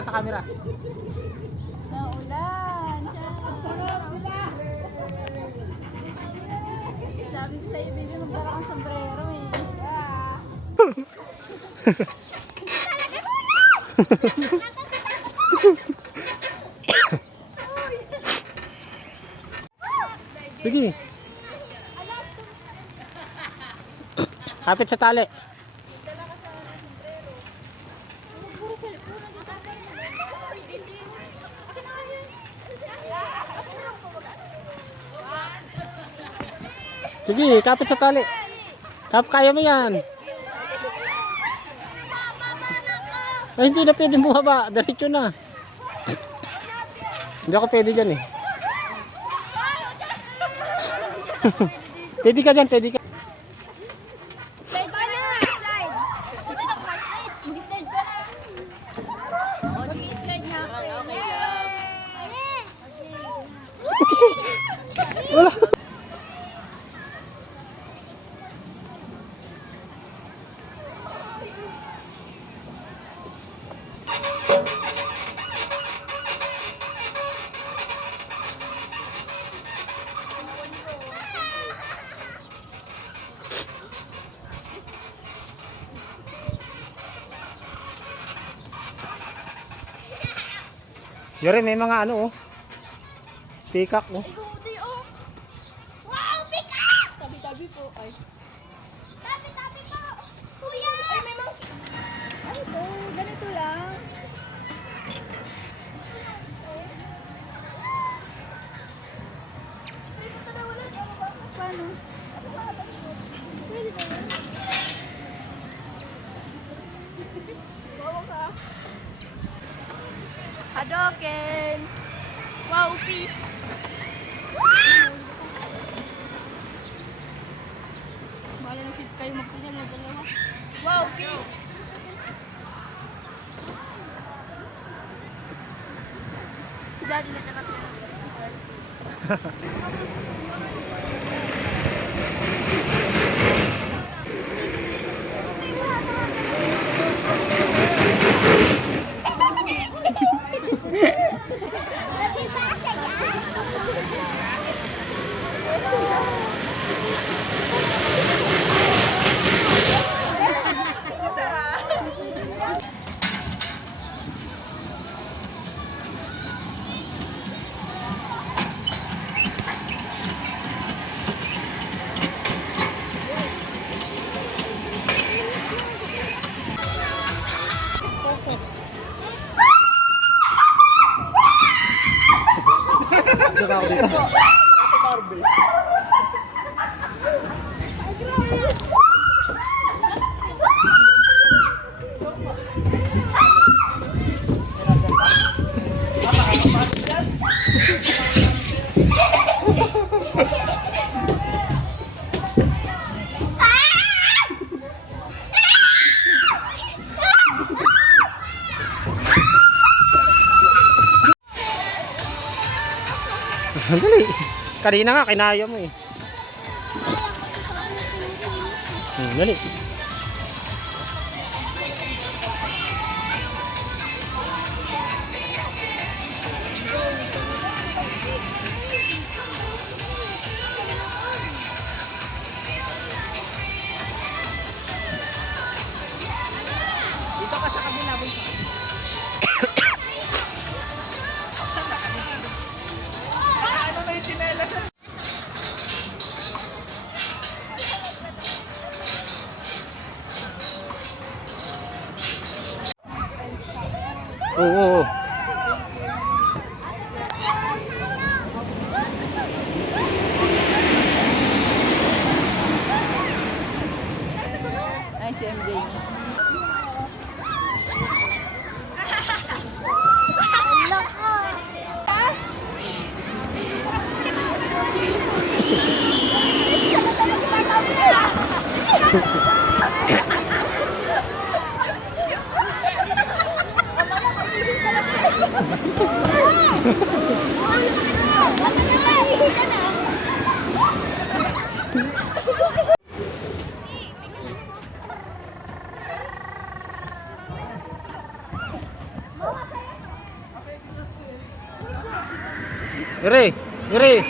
ka sa camera. Naulan siya. Sabi ko sa'yo, baby, magdala kang sombrero eh. Sige. Kapit sa tali. Sige, kapit sa tali. Kaya mo yan. Ay, hindi na pwede bumaba. Diretso na. Hindi ako pwede dyan eh. Pwede ka dyan, pwede ka. Slide ka na! Slide! Slide ka na! Mag-slide ka na! O, sige, slide na. Okay, love. Wala. Yore, may mga ano oh. Peacock oh. Ikuti, oh! Wow, peacock! Tabi-tabi po, ay. Tabi-tabi po! Kuya! Ay, may mga... Ano to? Ganito lang. Paano? Pwede ba yun? Bawa ka. Hadoken! Wow, peace! Bahala na kayo magpinal na dalawa. Wow, peace! Si Daddy na tsaka sila. Saka ako dito. Dali. Kanina nga, kinaya mo eh. Dali. Dito ka sa kabila, bunso. Oo. Ay, si MJ. Yuri, Yuri.